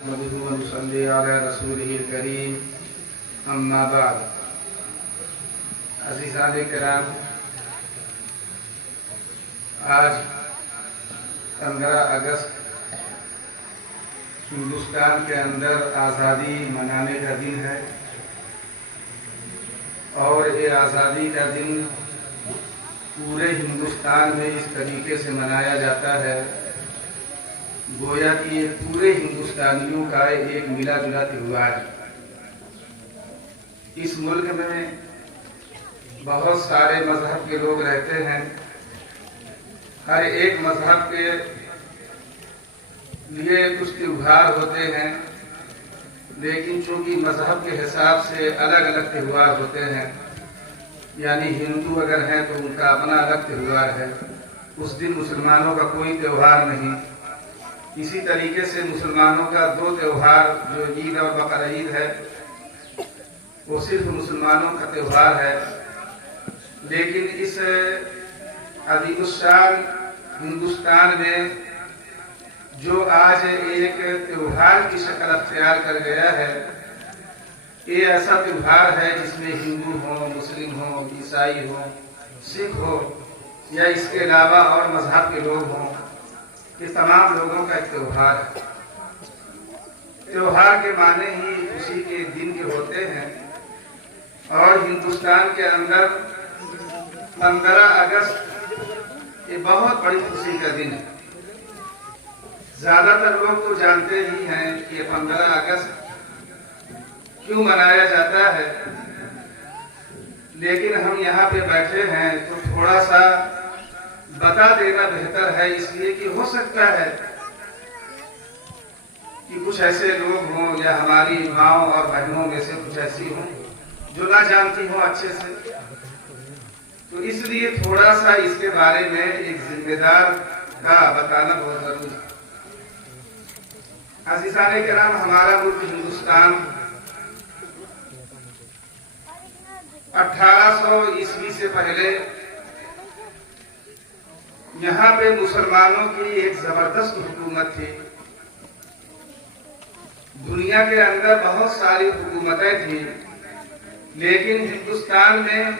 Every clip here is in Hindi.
नसल्ली अला रसूलिल करीम अम्मा बाद। अज़ीज़ान किराम, आज 15 अगस्त हिंदुस्तान के अंदर आज़ादी मनाने का दिन है और ये आज़ादी का दिन पूरे हिंदुस्तान में इस तरीके से मनाया जाता है गोया कि ये पूरे हिंदुस्तानियों का एक मिला जुला त्योहार है। इस मुल्क में बहुत सारे मजहब के लोग रहते हैं, हर एक मजहब के लिए कुछ त्योहार होते हैं, लेकिन चूंकि मजहब के हिसाब से अलग अलग त्योहार होते हैं, यानी हिंदू अगर हैं तो उनका अपना अलग त्योहार है, उस दिन मुसलमानों का कोई त्योहार नहीं। इसी तरीके से मुसलमानों का 2 त्योहार जो ईद और बकर ईद है वो सिर्फ मुसलमानों का त्योहार है। लेकिन इस अज़ीमुश्शान हिंदुस्तान में जो आज एक त्योहार की शक्ल अख्तियार कर गया है, ये ऐसा त्योहार है जिसमें हिंदू हो, मुस्लिम हो, ईसाई हो, सिख हो या इसके अलावा और मजहब के लोग हों, ये तमाम लोगों का एक त्योहार है। त्योहार के माने ही खुशी के दिन के होते हैं और हिंदुस्तान के अंदर 15 अगस्त ये बहुत बड़ी खुशी का दिन है। ज्यादातर लोग तो जानते ही हैं कि ये 15 अगस्त क्यों मनाया जाता है, लेकिन हम यहाँ पे बैठे हैं तो थोड़ा सा बता देना बेहतर है, इसलिए कि हो सकता है कि कुछ ऐसे लोग हों या हमारी माँओं और बहनों में से कुछ ऐसी हों जो ना जानती हो अच्छे से, तो इसलिए थोड़ा सा इसके बारे में एक जिम्मेदार का बताना बहुत जरूरी है। अज़ीज़ान किराम, हमारा मुल्क हिंदुस्तान 1800 ईस्वी से पहले यहाँ पे मुसलमानों की एक जबरदस्त हुकूमत थी। दुनिया के अंदर बहुत सारी हुकूमतें थी, लेकिन हिंदुस्तान में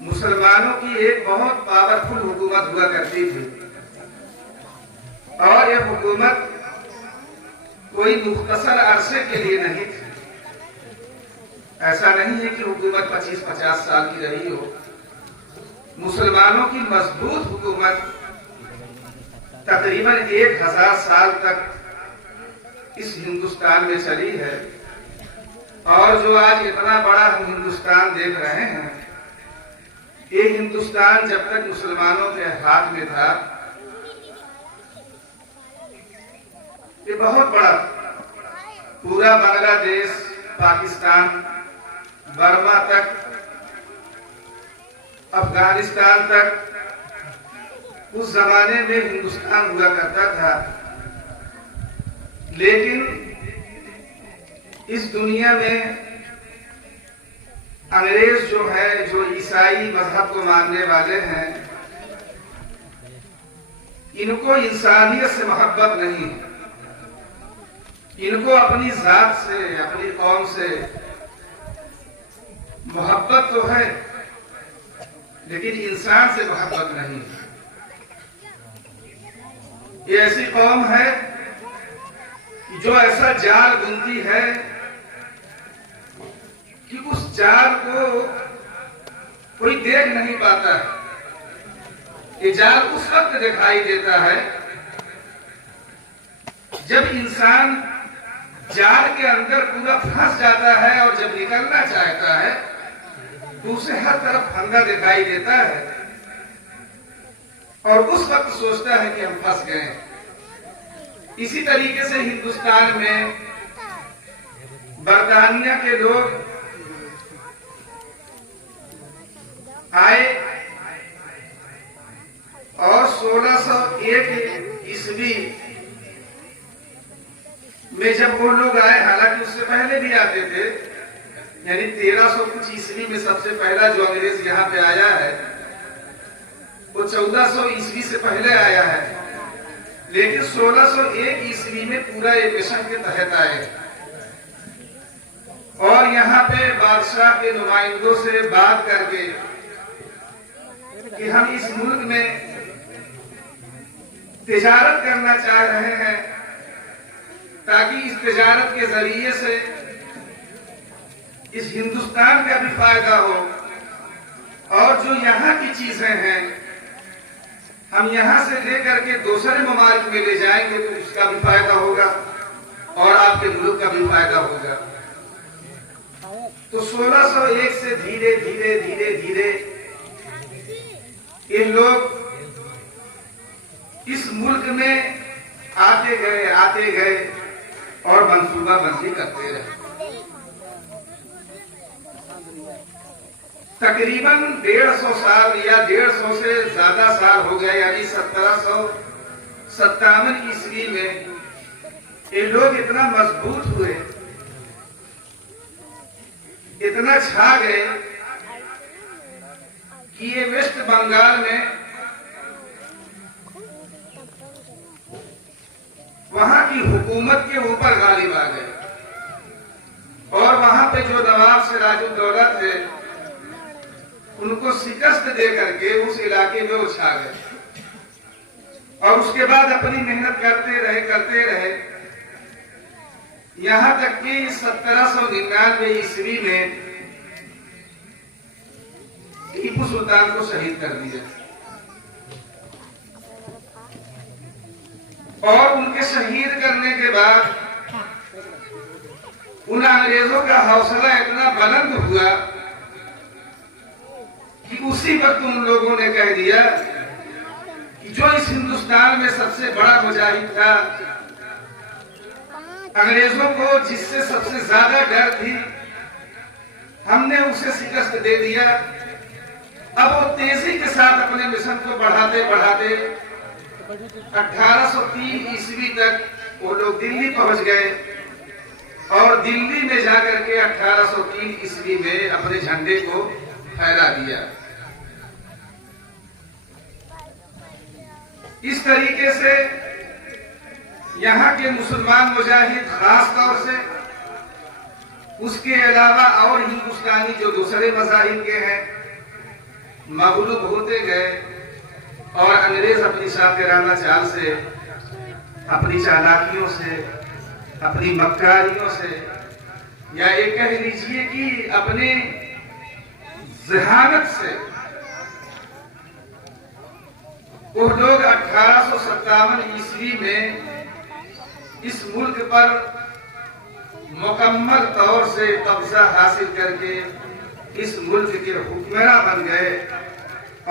मुसलमानों की एक बहुत पावरफुल हुकूमत हुआ करती थी और यह हुकूमत कोई मुख्तसर अरसे के लिए नहीं थी। ऐसा नहीं है कि हुकूमत 25-50 साल की रही हो। मुसलमानों की मजबूत हुकूमत तकरीबन 1000 साल तक इस हिंदुस्तान में चली है और जो आज इतना बड़ा हम हिंदुस्तान देख रहे हैं, ये हिंदुस्तान जब तक मुसलमानों के हाथ में था ये बहुत बड़ा, पूरा बांग्लादेश, पाकिस्तान, बर्मा तक, अफगानिस्तान तक उस जमाने में हिंदुस्तान हुआ करता था। लेकिन इस दुनिया में अंग्रेज जो है, जो ईसाई मजहब को मानने वाले हैं, इनको इंसानियत से मोहब्बत नहीं है। इनको अपनी जात से, अपनी कौम से मोहब्बत तो है, लेकिन इंसान से मोहब्बत नहीं। ये ऐसी कौम है जो ऐसा जाल बुनती है कि उस जाल को कोई देख नहीं पाता है। ये जाल उस वक्त दिखाई देता है जब इंसान जाल के अंदर पूरा फंस जाता है और जब निकलना चाहता है तो उसे हर तरफ फंदा दिखाई देता है और उस वक्त सोचता है कि हम फंस गए। इसी तरीके से हिंदुस्तान में बरतानिया के लोग आए और 1601 ईस्वी में जब वो लोग आए, हालांकि उससे पहले भी आते थे, यानी 1300 कुछ ईस्वी में सबसे पहला जो अंग्रेज यहाँ पे आया है वो 1400 ईस्वी से पहले आया है। लेकिन 1601 ईस्वी में पूरा एक मिशन के तहत आए और यहाँ पे बादशाह के नुमाइंदों से बात करके कि हम इस मुल्क में तिजारत करना चाह रहे हैं ताकि इस तिजारत के जरिए से इस हिंदुस्तान का भी फायदा हो और जो यहाँ की चीजें हैं हम यहाँ से लेकर के दूसरे ममालिक में ले जाएंगे तो उसका भी फायदा होगा और आपके मुल्क का भी फायदा होगा। तो 1601 से धीरे धीरे धीरे धीरे ये लोग इस मुल्क में आते गए और मंसूबाबंदी करते रहे। तकरीबन 150 साल या 150 से ज्यादा साल हो गए, यानी 1757 ईस्वी में ये लोग इतना मजबूत हुए, इतना छा गए कि ये वेस्ट बंगाल में वहां की हुकूमत के ऊपर गालिब आ गए और वहां पे जो नवाब सिराजुद्दौला थे उनको शिकस्त दे करके उस इलाके में वो छा गए और उसके बाद अपनी मेहनत करते रहे यहां तक कि 1799 ईस्वी में टीपू सुल्तान को शहीद कर दिया और उनके शहीद करने के बाद उन अंग्रेजों का हौसला इतना बुलंद हुआ कि उसी वक्त उन लोगों ने कह दिया कि जो इस हिंदुस्तान में सबसे बड़ा मुजाहिद था, अंग्रेजों को जिससे सबसे ज्यादा डर थी, हमने उसे शिकस्त दे दिया। अब वो तेजी के साथ अपने मिशन को बढ़ाते 1803 ईस्वी तक वो लोग दिल्ली पहुंच गए और दिल्ली में जाकर के 1803 ईस्वी में अपने झंडे को फहरा दिया। इस तरीके से यहाँ के मुसलमान मुजाहिद खास तौर से, उसके अलावा और हिंदुस्तानी जो दूसरे मज़ाहिब के हैं, मगलूब होते गए और अंग्रेज अपनी शातिराना चाल से, अपनी चालाकियों से, अपनी मक्कारियों से, या ये कह लीजिए कि अपने जहानत से वो लोग 1857 ईस्वी में इस मुल्क पर मुकम्मल तौर से कब्जा हासिल करके इस मुल्क के हुक्मरान बन गए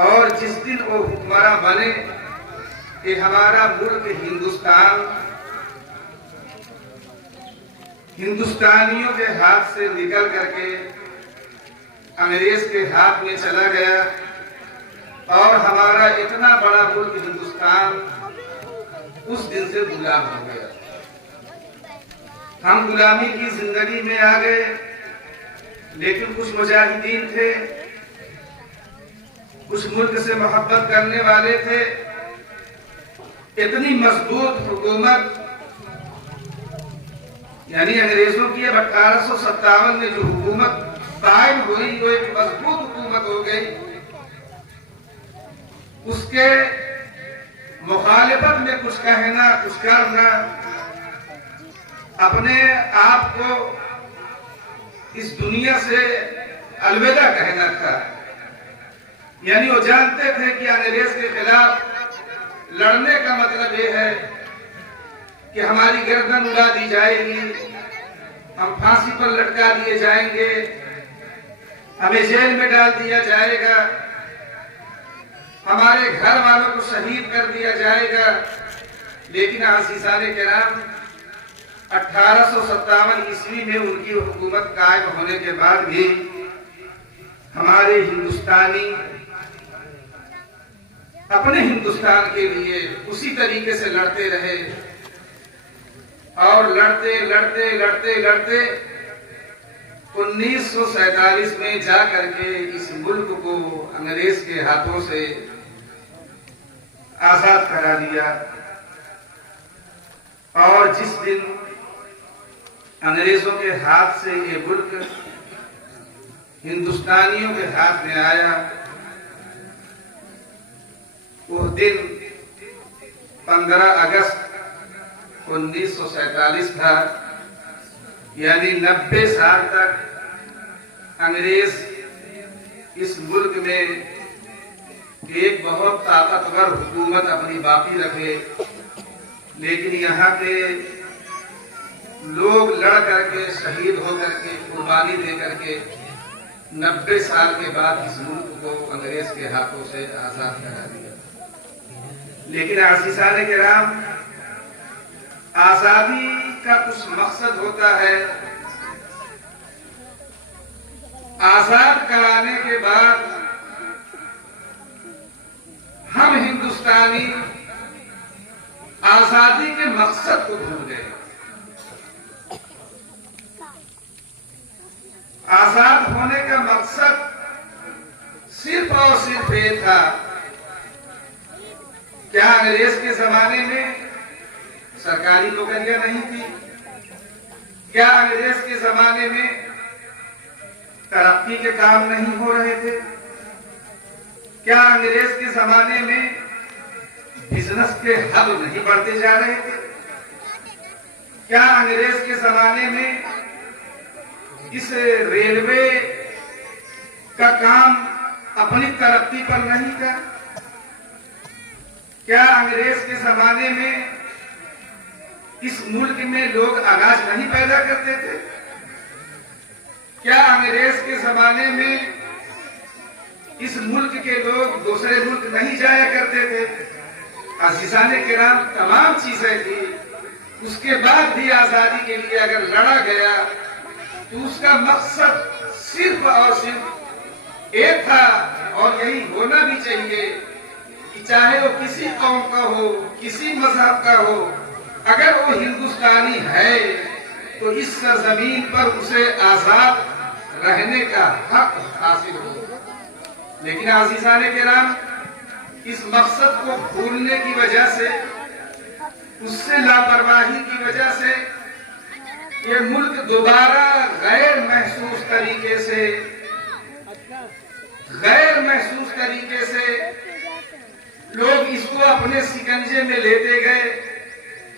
और जिस दिन वो हुक्मरान बने कि हमारा मुल्क हिंदुस्तानियों के हाथ से निकल करके अंग्रेज के हाथ में चला गया और हमारा इतना बड़ा मुल्क हिंदुस्तान उस दिन से गुलाम हो गया। हम गुलामी की जिंदगी में आ गए, लेकिन कुछ मुजाहिदीन थे, कुछ मुल्क से मोहब्बत करने वाले थे। इतनी मजबूत हुकूमत, यानी अंग्रेजों की अब 1857 में जो हुकूमत कायम हुई वो एक मजबूत हुकूमत हो गई। उसके मुखालिफत में कुछ कहना, कुछ करना, अपने आप को इस दुनिया से अलविदा कहना था। यानी वो जानते थे कि अंग्रेज के खिलाफ लड़ने का मतलब ये है कि हमारी गर्दन उड़ा दी जाएगी, हम फांसी पर लटका दिए जाएंगे, हमें जेल में डाल दिया जाएगा, हमारे घर वालों को शहीद कर दिया जाएगा। लेकिन आसिसाने के नाम 1857 ईस्वी में उनकी हुकूमत कायम होने के बाद भी हमारे हिंदुस्तानी अपने हिंदुस्तान के लिए उसी तरीके से लड़ते रहे और लड़ते 1947 में जा करके इस मुल्क को अंग्रेज के हाथों से आजाद करा दिया। और जिस दिन अंग्रेजों के हाथ से ये मुल्क हिंदुस्तानियों के हाथ में आया, वो दिन 15 अगस्त 1947 था। यानी 90 साल तक अंग्रेज इस मुल्क में एक बहुत ताकतवर हुकूमत अपनी बाकी रखे, लेकिन यहाँ के लोग लड़ करके, शहीद हो करके, कुर्बानी दे करके 90 साल के बाद इस मुल्क को अंग्रेज के हाथों से आजाद करा दिया। लेकिन आज़ीज़ान किराम, आजादी का कुछ मकसद होता है। आजाद कराने के बाद हम हिंदुस्तानी आजादी के मकसद को भूल गए। आजाद होने का मकसद सिर्फ और सिर्फ ये था, क्या अंग्रेज के जमाने में सरकारी नौकरियां नहीं थी? क्या अंग्रेज के जमाने में तरक्की के काम नहीं हो रहे थे? क्या अंग्रेज के जमाने में बिजनेस के हब नहीं बढ़ते जा रहे थे? क्या अंग्रेज के जमाने में इस रेलवे का काम अपनी तरक्की पर नहीं था? क्या अंग्रेज के जमाने में इस मुल्क में लोग अनाज नहीं पैदा करते थे? क्या अंग्रेज के जमाने में इस मुल्क के लोग दूसरे मुल्क नहीं जाया करते थे? आज़ीज़ाने किराम, तमाम चीजें थी। उसके बाद भी आजादी के लिए अगर लड़ा गया तो उसका मकसद सिर्फ और सिर्फ एक था, और यही होना भी चाहिए कि चाहे वो किसी कौम का हो, किसी मजहब का हो, अगर वो हिंदुस्तानी है तो इस सरजमीन पर उसे आजाद रहने का हक हासिल हो। लेकिन आज़ीज़ाने किराम, इस मकसद को भूलने की वजह से, उससे लापरवाही की वजह से ये मुल्क दोबारा गैर महसूस तरीके से लोग इसको अपने शिकंजे में लेते गए,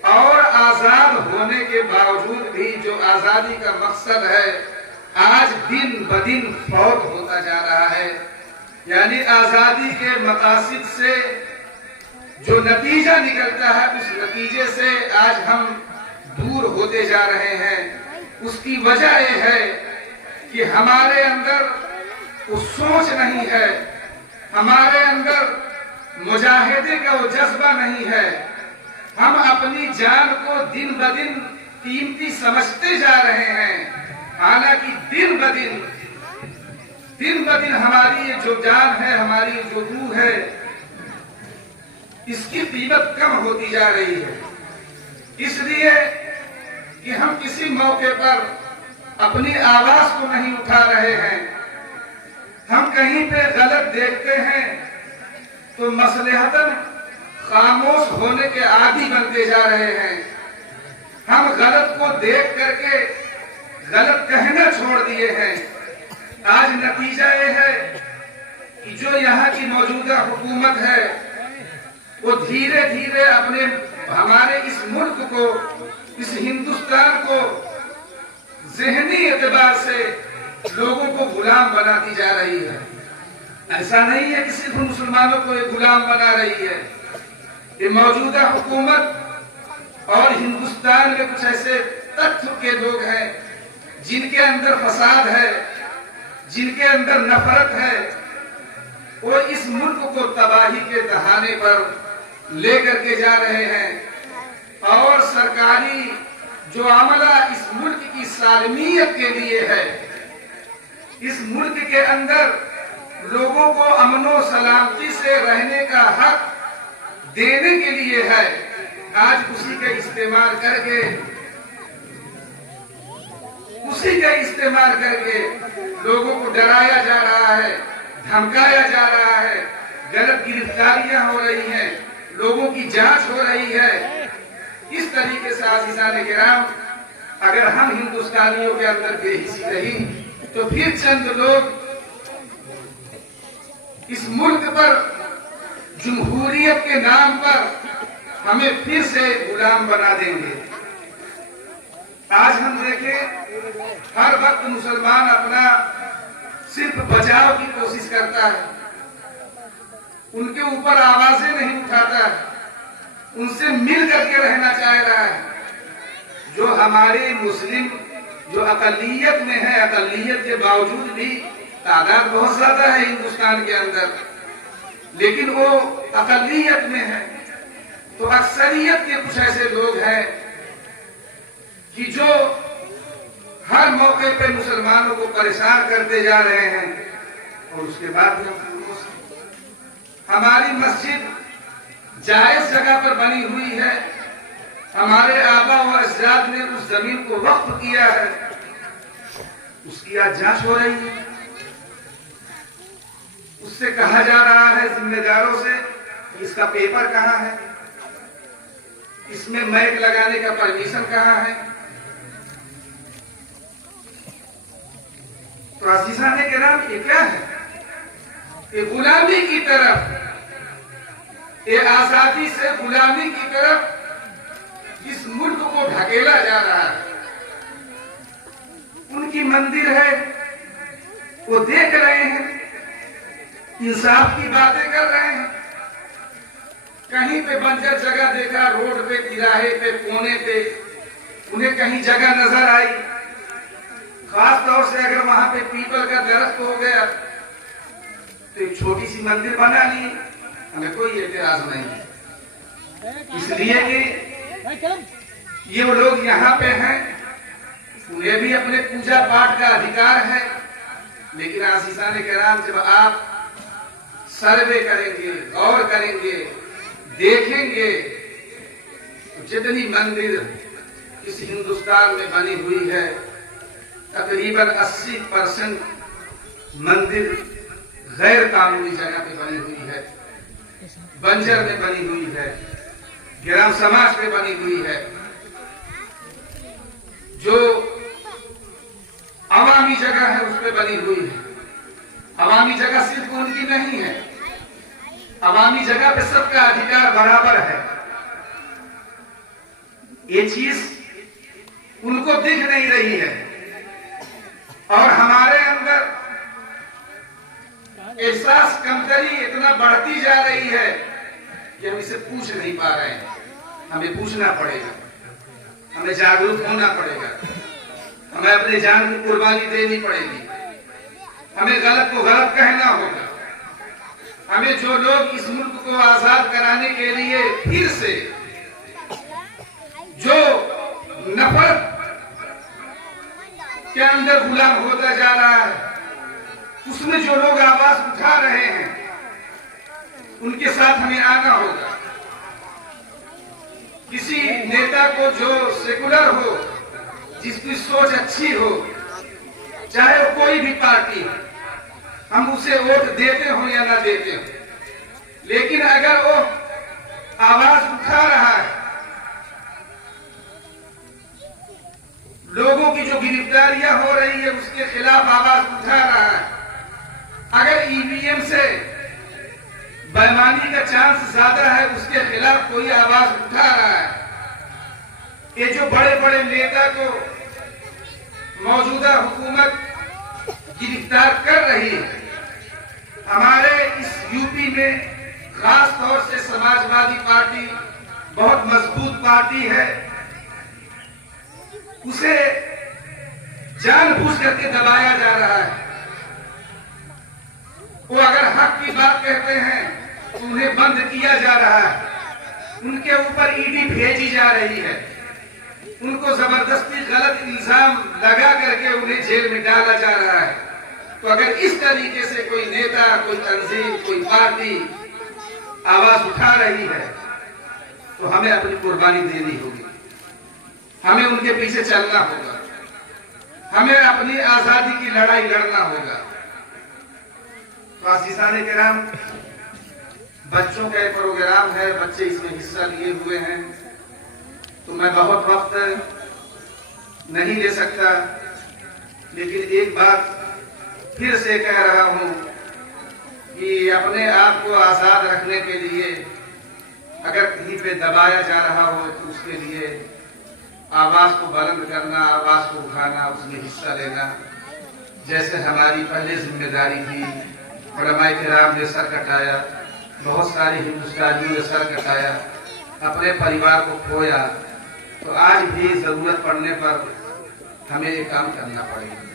और आजाद होने के बावजूद भी जो आजादी का मकसद है आज दिन ब दिन फौत होता जा रहा है। यानी आजादी के मकासद से जो नतीजा निकलता है, उस नतीजे से आज हम दूर होते जा रहे हैं। उसकी वजह यह है कि हमारे अंदर वो सोच नहीं है, हमारे अंदर मुजाहिदे का वो जज्बा नहीं है। हम अपनी जान को दिन ब दिन कीमती समझते जा रहे हैं, हालांकि दिन ब दिन हमारी ये जो जान है, हमारी जो रूह है, इसकी कीमत कम होती जा रही है। इसलिए कि हम किसी मौके पर अपनी आवाज को नहीं उठा रहे हैं। हम कहीं पे गलत देखते हैं तो मसलहतन खामोश होने के आदी बनते जा रहे हैं। हम गलत को देख करके गलत कहना छोड़ दिए हैं। आज नतीजा ये है कि जो यहाँ की मौजूदा हुकूमत है वो धीरे धीरे अपने हमारे इस मुल्क को, इस हिंदुस्तान को ज़हनी एतबार से लोगों को गुलाम बनाती जा रही है। ऐसा नहीं है कि सिर्फ मुसलमानों को ये गुलाम बना रही है। ये मौजूदा हुकूमत और हिंदुस्तान में कुछ ऐसे तत्व के लोग हैं जिनके अंदर फसाद है, जिनके अंदर नफरत है, वो इस मुल्क को तबाही के दहाने पर लेकर के जा रहे हैं। और सरकारी जो अमला इस मुल्क की सालमियत के लिए है, इस मुल्क के अंदर लोगों को अमनो सलामती से रहने का हक देने के लिए है, आज उसी का इस्तेमाल करके लोगों को डराया जा रहा है, धमकाया जा रहा है, गलत गिरफ्तारियां हो रही हैं, लोगों की जांच हो रही है। इस तरीके से आज़ीज़ान किराम अगर हम हिंदुस्तानियों के अंदर बेहिसी रही तो फिर चंद लोग इस मुल्क पर जमहूरियत के नाम पर हमें फिर से गुलाम बना देंगे। आज हम देखें हर वक्त मुसलमान अपना सिर्फ बचाव की कोशिश करता है, उनके ऊपर आवाजें नहीं उठाता है, उनसे मिल करके रहना चाह रहा है। जो हमारे मुस्लिम जो अकलियत में है, अकलियत के बावजूद भी तादाद बहुत ज्यादा है हिंदुस्तान के अंदर, लेकिन वो अकलियत में है। तो अक्सरियत के कुछ ऐसे लोग हैं कि जो हर मौके पे मुसलमानों को परेशान करते जा रहे हैं। और उसके बाद हमारी मस्जिद जायज जगह पर बनी हुई है, हमारे आबा व अजदाद ने उस जमीन को वक्फ किया है, उसकी आज जांच हो रही है। उससे कहा जा रहा है जिम्मेदारों से इसका पेपर कहां है, इसमें मैक लगाने का परमिशन कहां है। तो अज़ीज़ान किराम ये क्या है? ये गुलामी की तरफ, ये आजादी से गुलामी की तरफ इस मुल्क को ढकेला जा रहा है। उनकी मंदिर है, वो देख रहे हैं, इंसाफ की बातें कर रहे हैं। कहीं पे बंजर जगह देखा, रोड पे, तिराहे पे, कोने पे, उन्हें कहीं जगह नजर आई, खास तौर से अगर वहां पे पीपल का दरख्त हो गया तो एक छोटी सी मंदिर बना ली, हमें कोई एतराज नहीं है। इसलिए कि ये वो लोग यहाँ पे हैं, उन्हें भी अपने पूजा पाठ का अधिकार है। लेकिन आज़ीज़ान किराम जब आप सर्वे करेंगे, गौर करेंगे, देखेंगे तो जितनी मंदिर इस हिंदुस्तान में बनी हुई है तकरीबन 80% मंदिर गैर कानूनी जगह पे बनी हुई है, बंजर में बनी हुई है, ग्राम समाज पे बनी हुई है। जो अवामी जगह है उस पे बनी हुई है। अवामी जगह सिर्फ उनकी नहीं है, अवामी जगह पे सबका अधिकार बराबर है। ये चीज उनको दिख नहीं रही है और हमारे अंदर एहसास कमतरी इतना बढ़ती जा रही है कि हम इसे पूछ नहीं पा रहे हैं। हमें पूछना पड़ेगा, हमें जागरूक होना पड़ेगा, हमें अपने जान की कुर्बानी देनी पड़ेगी, हमें गलत को गलत कहना होगा। हमें जो लोग इस मुल्क को आजाद कराने के लिए फिर से जो नफरत के अंदर गुलाम होता जा रहा है, उसमें जो लोग आवाज उठा रहे हैं, उनके साथ हमें आना होगा। किसी नेता को जो सेकुलर हो, जिसकी सोच अच्छी हो, चाहे वो कोई भी पार्टी हो, हम उसे वोट देते हो या ना देते हो, लेकिन अगर वो आवाज उठा रहा है, लोगों की जो गिरफ्तारियां हो रही है उसके खिलाफ आवाज उठा रहा है, अगर ईवीएम से बेईमानी का चांस ज्यादा है उसके खिलाफ कोई आवाज उठा रहा है, ये जो बड़े बड़े नेता को मौजूदा हुकूमत गिरफ्तार कर रही है, हमारे इस यूपी में खास तौर से समाजवादी पार्टी बहुत मजबूत पार्टी है, उसे जानबूझ करके दबाया जा रहा है। वो अगर हक की बात कहते हैं तो उन्हें बंद किया जा रहा है, उनके ऊपर ईडी भेजी जा रही है, उनको जबरदस्ती गलत इल्जाम लगा करके उन्हें जेल में डाला जा रहा है। तो अगर इस तरीके से कोई नेता, कोई तंजीम, कोई पार्टी आवाज उठा रही है तो हमें अपनी कुर्बानी देनी होगी, हमें उनके पीछे चलना होगा, हमें अपनी आजादी की लड़ाई लड़ना होगा। तो आज़ीज़ान किराम, बच्चों का एक प्रोग्राम है, बच्चे इसमें हिस्सा लिए हुए हैं। तो मैं बहुत वक्त नहीं ले सकता, लेकिन एक बात फिर से कह रहा हूं कि अपने आप को आजाद रखने के लिए अगर कहीं पे दबाया जा रहा हो तो उसके लिए आवाज को बुलंद करना, आवाज को उठाना, उसमें हिस्सा लेना, जैसे हमारी पहले जिम्मेदारी थी। उलमाए किराम ने सर कटाया, बहुत सारे हिंदुस्तानियों ने सर कटाया, अपने परिवार को खोया, तो आज भी जरूरत पड़ने पर हमें ये काम करना पड़ेगा।